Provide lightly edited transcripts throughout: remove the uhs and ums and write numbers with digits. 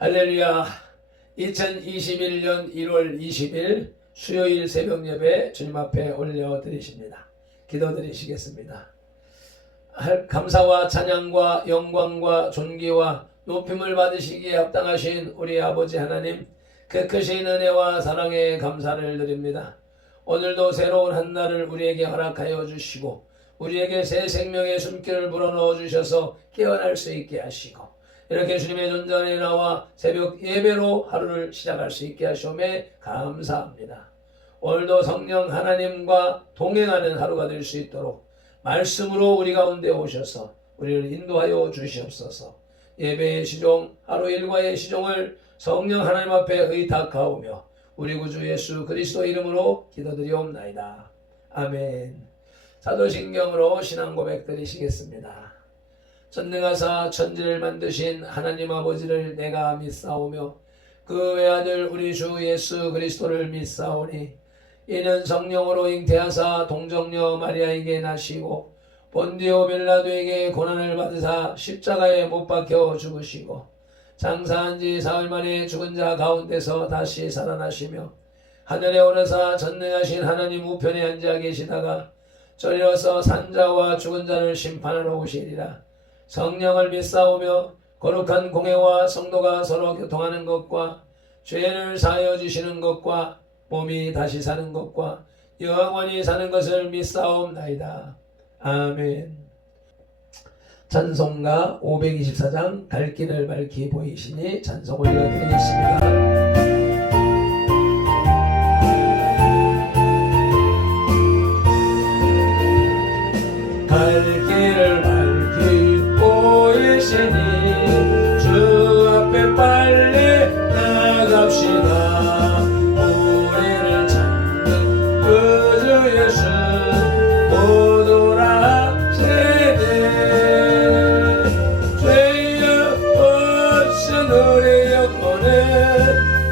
할렐루야. 2021년 1월 20일 수요일 새벽 예배 주님 앞에 올려드리십니다. 기도드리시겠습니다. 감사와 찬양과 영광과 존귀와 높임을 받으시기에 합당하신 우리 아버지 하나님, 그 크신 은혜와 사랑에 감사를 드립니다. 오늘도 새로운 한 날을 우리에게 허락하여 주시고 우리에게 새 생명의 숨길을 불어넣어 주셔서 깨어날 수 있게 하시고 이렇게 주님의 존전에 나와 새벽 예배로 하루를 시작할 수 있게 하시오매 감사합니다. 오늘도 성령 하나님과 동행하는 하루가 될 수 있도록 말씀으로 우리 가운데 오셔서 우리를 인도하여 주시옵소서. 예배의 시종, 하루 일과의 시종을 성령 하나님 앞에 의탁하오며 우리 구주 예수 그리스도 이름으로 기도드리옵나이다. 아멘. 사도신경으로 신앙 고백 드리시겠습니다. 전능하사 천지를 만드신 하나님 아버지를 내가 믿사오며 그 외아들 우리 주 예수 그리스도를 믿사오니 이는 성령으로 잉태하사 동정녀 마리아에게 나시고 본디오 빌라도에게 고난을 받으사 십자가에 못 박혀 죽으시고 장사한 지 사흘 만에 죽은 자 가운데서 다시 살아나시며 하늘에 오르사 전능하신 하나님 우편에 앉아 계시다가 저리로서 산자와 죽은 자를 심판하러 오시리라. 성령을 믿사오며 거룩한 공회와 성도가 서로 교통하는 것과 죄를 사하여 주시는 것과 몸이 다시 사는 것과 영원히 사는 것을 믿사옵나이다. 아멘. 찬송가 524장 갈 길을 밝히 보이시니 찬송 올려드리겠습니다. 갈 길을 밝히 보이시니 주 앞에 빨리 나갑시다. 우리를 찾는 그 주 예수 오도라시네. 죄여 오신 우리 영혼은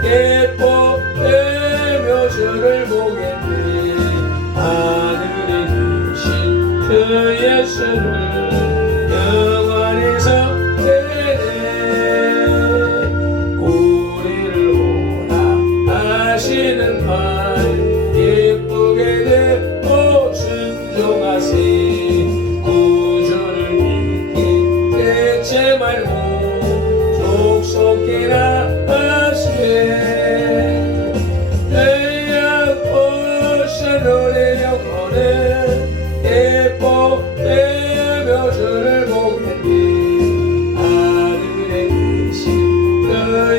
예뻐되며 주를 보겠네. 하늘에 계신 그 예수를 영원히 섬기네. 우리를 오라 하시는 말 예쁘게 듣고 순종하세. 구주를 믿기 대체 말고 족속이라 하시네. 내약 오신 우리 영혼은 예뻐되며 주를 보겠니. 하늘에 계신 그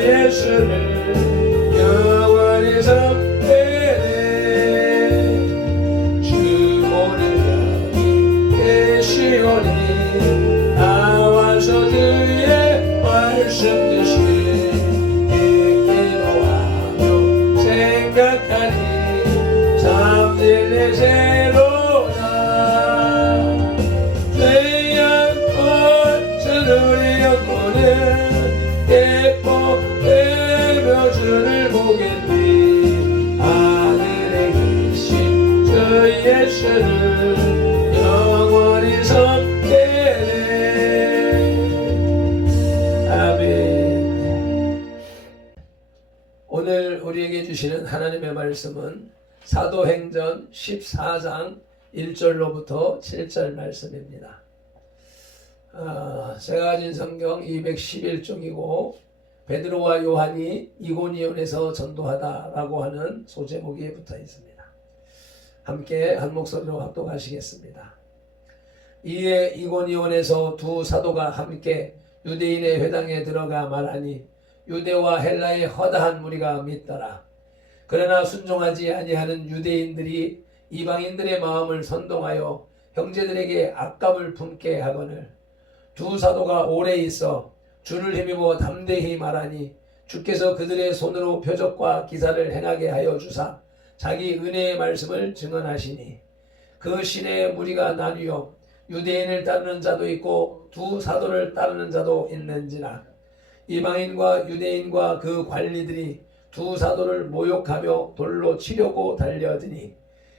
예수를 영원히 섬기네. 주 오늘 여기 계시오니 나와서 주의 말씀 듣시 기도하며 생각하니 삼일의 새로다. 죄악 고친 우리 영혼은 예뻐되며 주를 보겠니. 하늘에 계신 주 예수를 영원히 섬기네. 아멘. 오늘 우리에게 주시는 하나님의 말씀은 사도행전 14장 1절로부터 7절 말씀입니다. 제가 가진 성경 211쪽이고 베드로와 요한이 이고니온에서 전도하다라고 하는 소제목이 붙어 있습니다. 함께 한 목소리로 합독하시겠습니다. 이에 이고니온에서 두 사도가 함께 유대인의 회당에 들어가 말하니 유대와 헬라의 허다한 무리가 믿더라. 그러나 순종하지 아니하는 유대인들이 이방인들의 마음을 선동하여 형제들에게 악감을 품게 하거늘 두 사도가 오래 있어 주를 힘입어 담대히 말하니 주께서 그들의 손으로 표적과 기사를 행하게 하여 주사 자기 은혜의 말씀을 증언하시니 그 시내의 무리가 나뉘어 유대인을 따르는 자도 있고 두 사도를 따르는 자도 있는지라. 이방인과 유대인과 그 관리들이 두 사도를 모욕하며 돌로 치려고 달려드니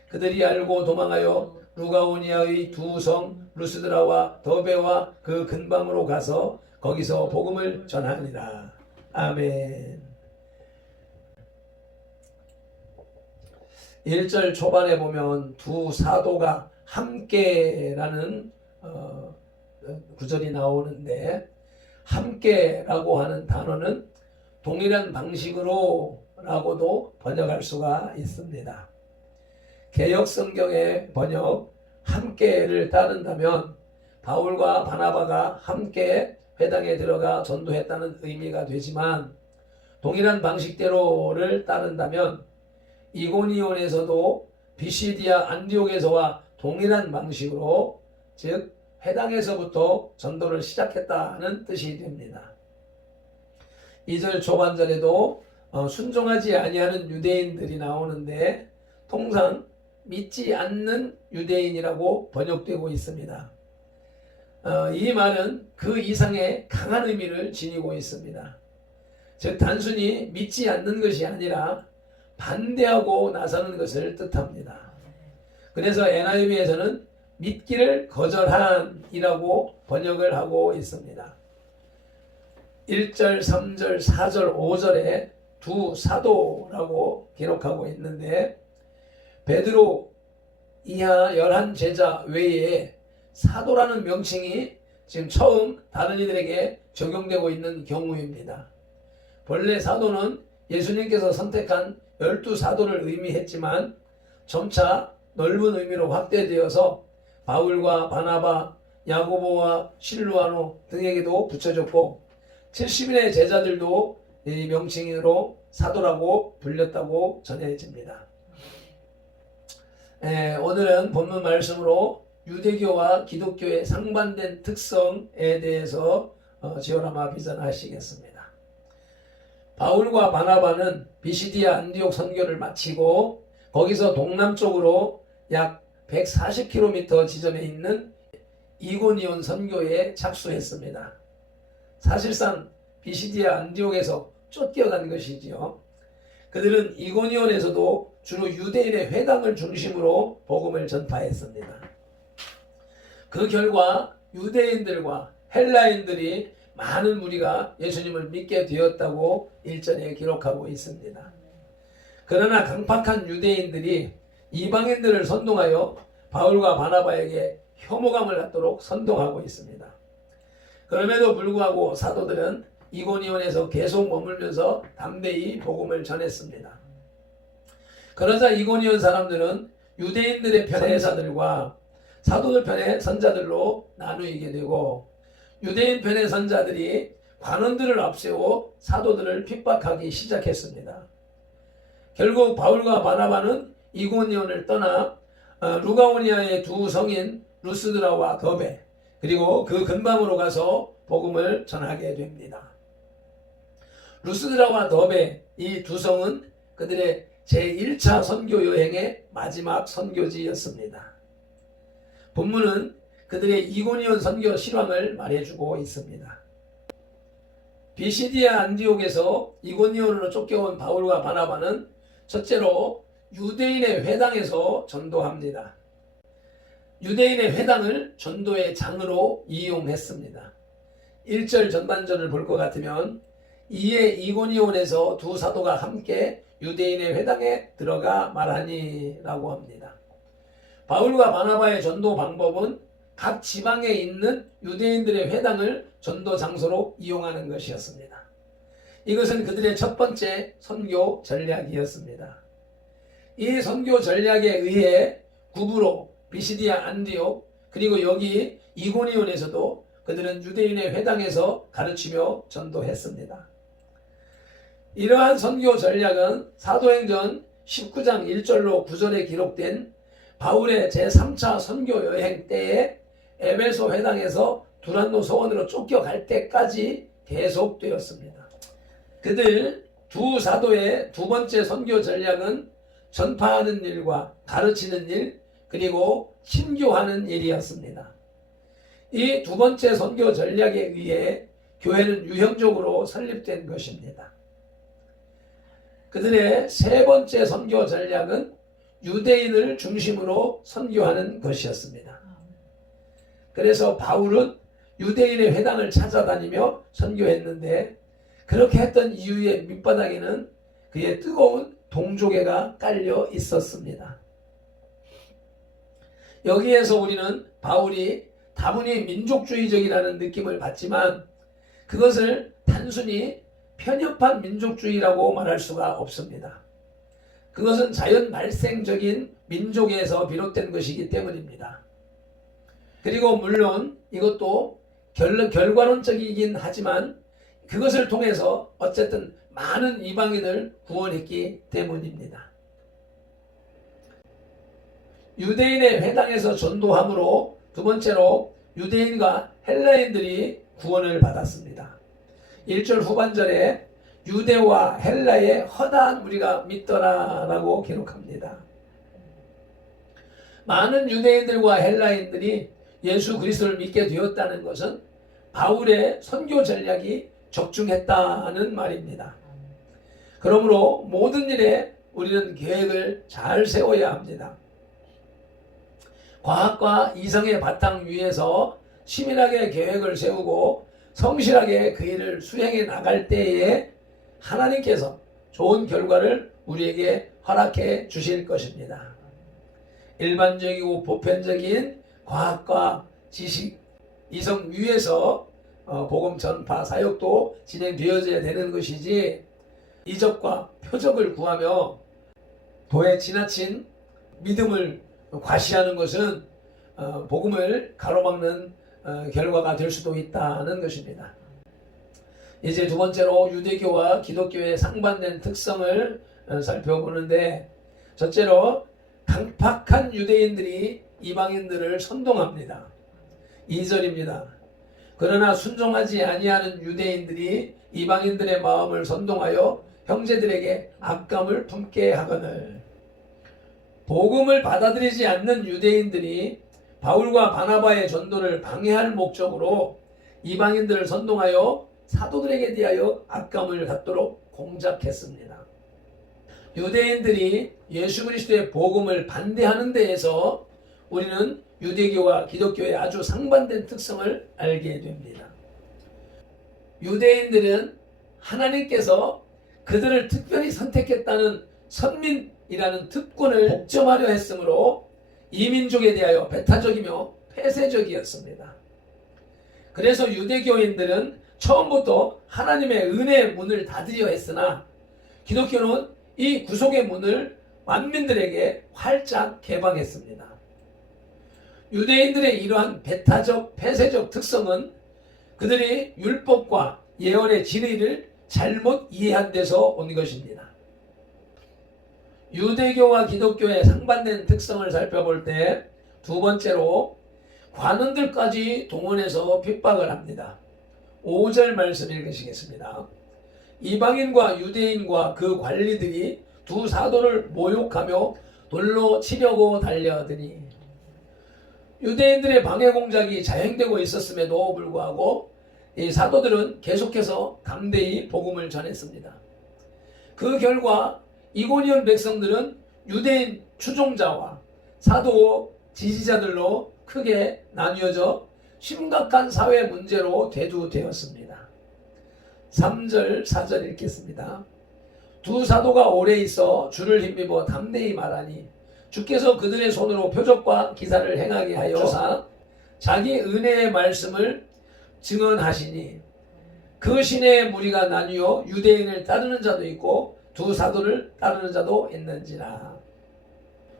그들이 알고 도망하여 루가오니아의 두 성 루스드라와 더베와 그 근방으로 가서 거기서 복음을 전하니라. 아멘. 1절 초반에 보면 두 사도가 함께라는 구절이 나오는데, 함께라고 하는 단어는 동일한 방식으로 라고도 번역할 수가 있습니다. 개역 성경의 번역 함께를 따른다면 바울과 바나바가 함께 회당에 들어가 전도했다는 의미가 되지만, 동일한 방식대로를 따른다면 이고니온에서도 비시디아 안디옥에서와 동일한 방식으로, 즉 회당에서부터 전도를 시작했다는 뜻이 됩니다. 2절 초반절에도 순종하지 아니하는 유대인들이 나오는데 통상 믿지 않는 유대인이라고 번역되고 있습니다. 이 말은 그 이상의 강한 의미를 지니고 있습니다. 즉 단순히 믿지 않는 것이 아니라 반대하고 나서는 것을 뜻합니다. 그래서 NIV에서는 믿기를 거절한 이라고 번역을 하고 있습니다. 1절, 3절, 4절, 5절에 두 사도라고 기록하고 있는데, 베드로 이하 11제자 외에 사도라는 명칭이 지금 처음 다른 이들에게 적용되고 있는 경우입니다. 본래 사도는 예수님께서 선택한 12사도를 의미했지만 점차 넓은 의미로 확대되어서 바울과 바나바, 야고보와 실루아노 등에게도 붙여졌고 70인의 제자들도 이 명칭으로 사도라고 불렸다고 전해집니다. 오늘은 본문 말씀으로 유대교와 기독교의 상반된 특성에 대해서 지오라마 비전하시겠습니다. 바울과 바나바는 비시디아 안디옥 선교를 마치고 거기서 동남쪽으로 약 140km 지점에 있는 이고니온 선교에 착수했습니다. 사실상 비시디아 안디옥에서 쫓겨간 것이지요. 그들은 이고니온에서도 주로 유대인의 회당을 중심으로 복음을 전파했습니다. 그 결과 유대인들과 헬라인들이 많은 무리가 예수님을 믿게 되었다고 1절에 기록하고 있습니다. 그러나 강팍한 유대인들이 이방인들을 선동하여 바울과 바나바에게 혐오감을 갖도록 선동하고 있습니다. 그럼에도 불구하고 사도들은 이고니온에서 계속 머물면서 담대히 복음을 전했습니다. 그러자 이고니온 사람들은 유대인들의 편의 선자들과 사도들 편의 선자들로 나누게 되고, 유대인 편의 선자들이 관원들을 앞세워 사도들을 핍박하기 시작했습니다. 결국 바울과 바나바는 이고니온을 떠나 루가오니아의 두 성인 루스드라와 더베, 그리고 그 근방으로 가서 복음을 전하게 됩니다. 루스드라와 더베 이 두 성은 그들의 제1차 선교 여행의 마지막 선교지였습니다. 본문은 그들의 이고니온 선교 실황을 말해주고 있습니다. 비시디아 안디옥에서 이고니온으로 쫓겨온 바울과 바나바는 첫째로 유대인의 회당에서 전도합니다. 유대인의 회당을 전도의 장으로 이용했습니다. 1절 전반전을 볼 것 같으면, 이에 이고니온에서 두 사도가 함께 유대인의 회당에 들어가 말하니 라고 합니다. 바울과 바나바의 전도 방법은 각 지방에 있는 유대인들의 회당을 전도 장소로 이용하는 것이었습니다. 이것은 그들의 첫 번째 선교 전략이었습니다. 이 선교 전략에 의해 구브로, 비시디아 안디옥, 그리고 여기 이고니온에서도 그들은 유대인의 회당에서 가르치며 전도했습니다. 이러한 선교 전략은 사도행전 19장 1절로 9절에 기록된 바울의 제3차 선교 여행 때에 에베소 회당에서 두란노 서원으로 쫓겨갈 때까지 계속되었습니다. 그들 두 사도의 두 번째 선교 전략은 전파하는 일과 가르치는 일, 그리고 신교하는 일이었습니다. 이 두 번째 선교 전략에 의해 교회는 유형적으로 설립된 것입니다. 그들의 세 번째 선교 전략은 유대인을 중심으로 선교하는 것이었습니다. 그래서 바울은 유대인의 회당을 찾아다니며 선교했는데 그렇게 했던 이유의 밑바닥에는 그의 뜨거운 동족애가 깔려 있었습니다. 여기에서 우리는 바울이 다분히 민족주의적이라는 느낌을 받지만 그것을 단순히 편협한 민족주의라고 말할 수가 없습니다. 그것은 자연 발생적인 민족에서 비롯된 것이기 때문입니다. 그리고 물론 이것도 결과론적이긴 하지만 그것을 통해서 어쨌든 많은 이방인을 구원했기 때문입니다. 유대인의 회당에서 전도함으로 두 번째로 유대인과 헬라인들이 구원을 받았습니다. 1절 후반절에 유대와 헬라의 허다한 무리가 믿더라 라고 기록합니다. 많은 유대인들과 헬라인들이 예수 그리스도를 믿게 되었다는 것은 바울의 선교 전략이 적중했다는 말입니다. 그러므로 모든 일에 우리는 계획을 잘 세워야 합니다. 과학과 이성의 바탕 위에서 치밀하게 계획을 세우고 성실하게 그 일을 수행해 나갈 때에 하나님께서 좋은 결과를 우리에게 허락해 주실 것입니다. 일반적이고 보편적인 과학과 지식, 이성 위에서 복음 전파 사역도 진행되어져야 되는 것이지 이적과 표적을 구하며 도에 지나친 믿음을 과시하는 것은 복음을 가로막는 결과가 될 수도 있다는 것입니다. 이제 두 번째로 유대교와 기독교의 상반된 특성을 살펴보는데 첫째로 강팍한 유대인들이 이방인들을 선동합니다. 2절입니다. 그러나 순종하지 아니하는 유대인들이 이방인들의 마음을 선동하여 형제들에게 악감을 품게 하거늘. 복음을 받아들이지 않는 유대인들이 바울과 바나바의 전도를 방해할 목적으로 이방인들을 선동하여 사도들에게 대하여 악감을 갖도록 공작했습니다. 유대인들이 예수 그리스도의 복음을 반대하는 데에서 우리는 유대교와 기독교의 아주 상반된 특성을 알게 됩니다. 유대인들은 하나님께서 그들을 특별히 선택했다는 선민이라는 특권을 독점하려 했으므로 이민족에 대하여 배타적이며 폐쇄적이었습니다. 그래서 유대교인들은 처음부터 하나님의 은혜의 문을 닫으려 했으나 기독교는 이 구속의 문을 만민들에게 활짝 개방했습니다. 유대인들의 이러한 배타적 폐쇄적 특성은 그들이 율법과 예언의 진리를 잘못 이해한 데서 온 것입니다. 유대교와 기독교의 상반된 특성을 살펴볼 때 두 번째로 관원들까지 동원해서 핍박을 합니다. 5절 말씀 읽으시겠습니다. 이방인과 유대인과 그 관리들이 두 사도를 모욕하며 돌로 치려고 달려드니. 유대인들의 방해 공작이 자행되고 있었음에도 불구하고 이 사도들은 계속해서 담대히 복음을 전했습니다. 그 결과 이고니온 백성들은 유대인 추종자와 사도 지지자들로 크게 나뉘어져 심각한 사회 문제로 대두되었습니다. 3절 4절 읽겠습니다. 두 사도가 오래 있어 주를 힘입어 담대히 말하니 주께서 그들의 손으로 표적과 기사를 행하게 하여 주사 자기 은혜의 말씀을 증언하시니 그 시내의 무리가 나뉘어 유대인을 따르는 자도 있고 두 사도를 따르는 자도 있는지라.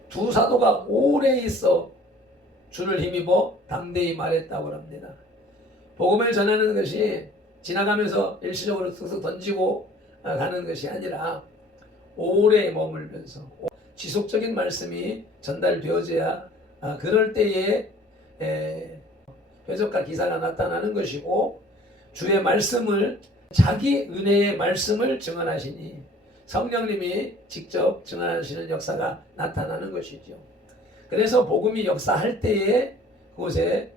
두 사도가 오래 있어 주를 힘입어 담대히 말했다고 합니다. 복음을 전하는 것이 지나가면서 일시적으로 툭툭 던지고 가는 것이 아니라 오래 머물면서 지속적인 말씀이 전달되어져야 그럴 때에 표적과 기사가 나타나는 것이고 주의 말씀을 자기 은혜의 말씀을 증언하시니 성령님이 직접 증언하시는 역사가 나타나는 것이죠. 그래서 복음이 역사할 때에 그곳에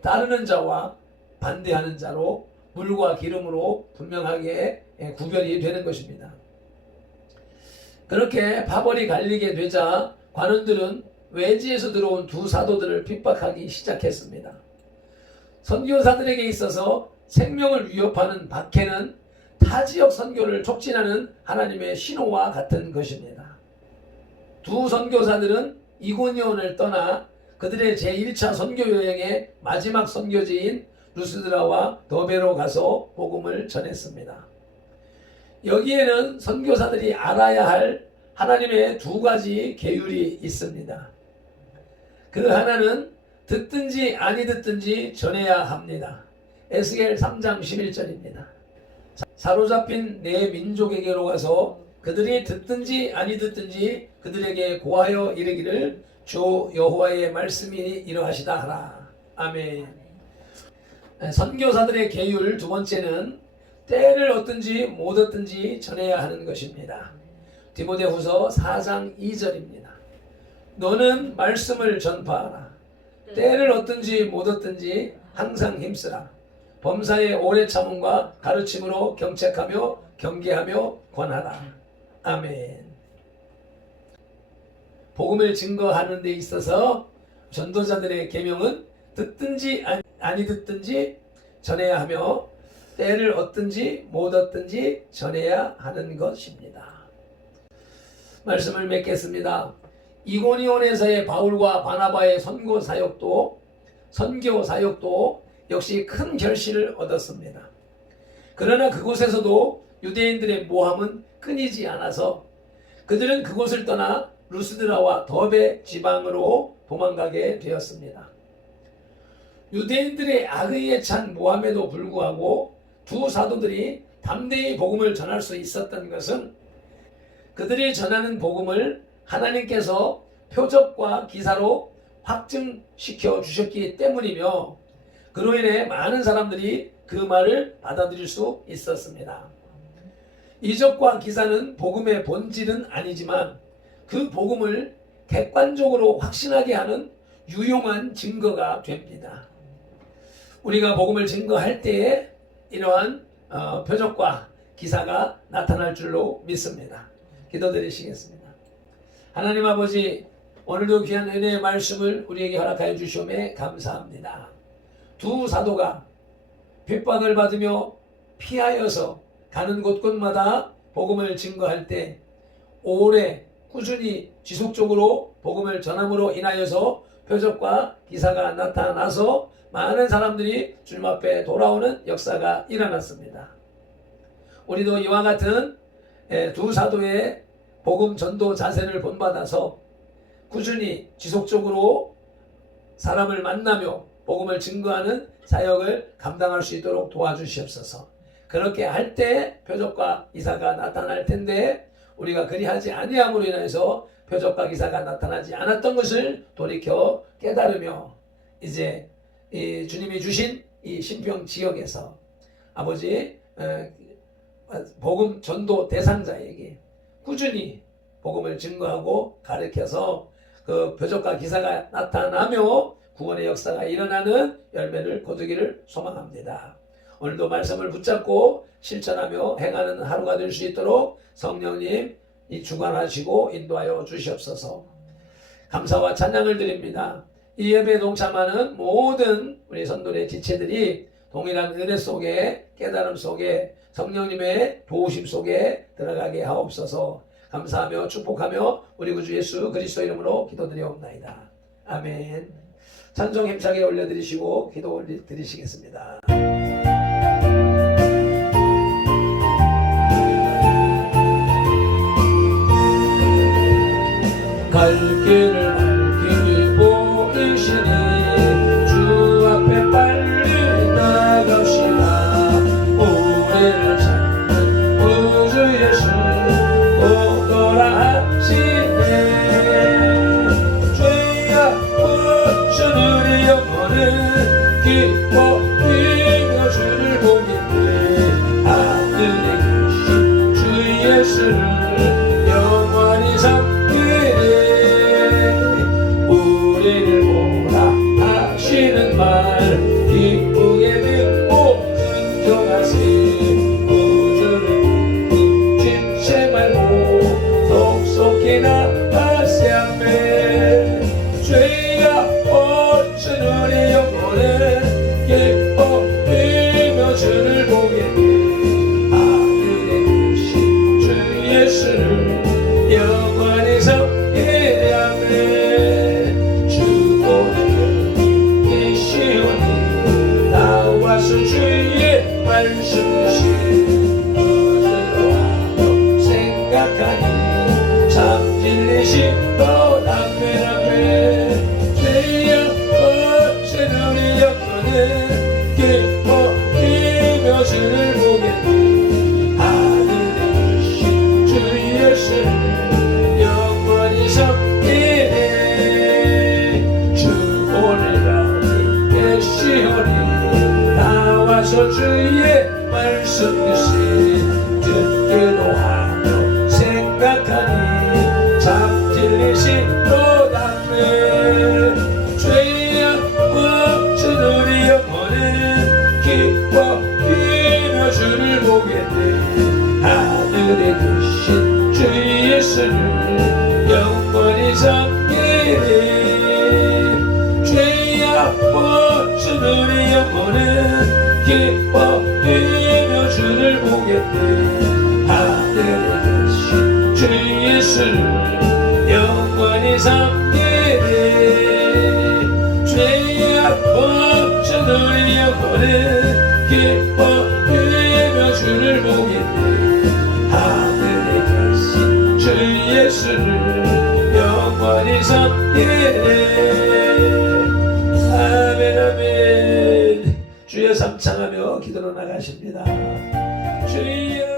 따르는 자와 반대하는 자로 물과 기름으로 분명하게 구별이 되는 것입니다. 그렇게 파벌이 갈리게 되자 관원들은 외지에서 들어온 두 사도들을 핍박하기 시작했습니다. 선교사들에게 있어서 생명을 위협하는 박해는 타 지역 선교를 촉진하는 하나님의 신호와 같은 것입니다. 두 선교사들은 이고니온을 떠나 그들의 제1차 선교 여행의 마지막 선교지인 루스드라와 더베로 가서 복음을 전했습니다. 여기에는 선교사들이 알아야 할 하나님의 두 가지 계율이 있습니다. 그 하나는 듣든지 아니 듣든지 전해야 합니다. 에스겔 3장 11절입니다. 사로잡힌 내 민족에게로 가서 그들이 듣든지 아니 듣든지 그들에게 고하여 이르기를 주 여호와의 말씀이 이러하시다 하라. 아멘. 선교사들의 계율 두 번째는 때를 얻든지 못 얻든지 전해야 하는 것입니다. 디모데후서 4장 2절입니다. 너는 말씀을 전파하라. 때를 얻든지 못 얻든지 항상 힘쓰라. 범사의 오래 참음과 가르침으로 경책하며 경계하며 권하라. 아멘. 복음을 증거하는 데 있어서 전도자들의 계명은 듣든지 아니 듣든지 전해야 하며 때를 얻든지 못 얻든지 전해야 하는 것입니다. 말씀을 맺겠습니다. 이고니온에서의 바울과 바나바의 선교 사역도 역시 큰 결실을 얻었습니다. 그러나 그곳에서도 유대인들의 모함은 끊이지 않아서 그들은 그곳을 떠나 루스드라와 더베 지방으로 도망가게 되었습니다. 유대인들의 악의에 찬 모함에도 불구하고 두 사도들이 담대히 복음을 전할 수 있었던 것은 그들이 전하는 복음을 하나님께서 표적과 기사로 확증시켜 주셨기 때문이며 그로 인해 많은 사람들이 그 말을 받아들일 수 있었습니다. 이적과 기사는 복음의 본질은 아니지만 그 복음을 객관적으로 확신하게 하는 유용한 증거가 됩니다. 우리가 복음을 증거할 때에 이러한 표적과 기사가 나타날 줄로 믿습니다. 기도드리시겠습니다. 하나님 아버지, 오늘도 귀한 은혜의 말씀을 우리에게 허락하여 주시오매 감사합니다. 두 사도가 핍박을 받으며 피하여서 가는 곳곳마다 복음을 증거할 때 오래 꾸준히 지속적으로 복음을 전함으로 인하여서 표적과 기사가 나타나서 많은 사람들이 주님 앞에 돌아오는 역사가 일어났습니다. 우리도 이와 같은 두 사도의 복음 전도 자세를 본받아서 꾸준히 지속적으로 사람을 만나며 복음을 증거하는 사역을 감당할 수 있도록 도와주시옵소서. 그렇게 할 때 표적과 기사가 나타날 텐데 우리가 그리하지 아니함으로 인해서 표적과 기사가 나타나지 않았던 것을 돌이켜 깨달으며 이제 이 주님이 주신 이 신평 지역에서 아버지 복음 전도 대상자에게 꾸준히 복음을 증거하고 가르쳐서 그 표적과 기사가 나타나며 구원의 역사가 일어나는 열매를 거두기를 소망합니다. 오늘도 말씀을 붙잡고 실천하며 행하는 하루가 될 수 있도록 성령님 이 주관하시고 인도하여 주시옵소서. 감사와 찬양을 드립니다. 이 예배에 동참하는 모든 우리 선도의 지체들이 동일한 은혜 속에 깨달음 속에 성령님의 도우심 속에 들어가게 하옵소서. 감사하며 축복하며 우리 구주 예수 그리스도 이름으로 기도드리옵나이다. 아멘. 찬송 힘차게 올려드리시고 기도 올려드리시겠습니다. 갈 길을 밝히 보이시니 주 앞에 빨리 나갑시다. 우리를 찾는 구주 예수 오거라 하시네. 죄악 부르신 우리 영혼을 기뻐 예수를 영원히 섬기리. 죄 아파 주들의 영혼은 기뻐하며 주를 보겠네. 하늘에 계신 주 예수를 영원히 섬기리. 죄 아파 주들의 영혼은 기뻐하며 주를 보겠네. 하늘에 계신 주 예수를 영원히 섬기리. 아멘 아멘. 주여 삼창하며 기도로 나가십니다. 주여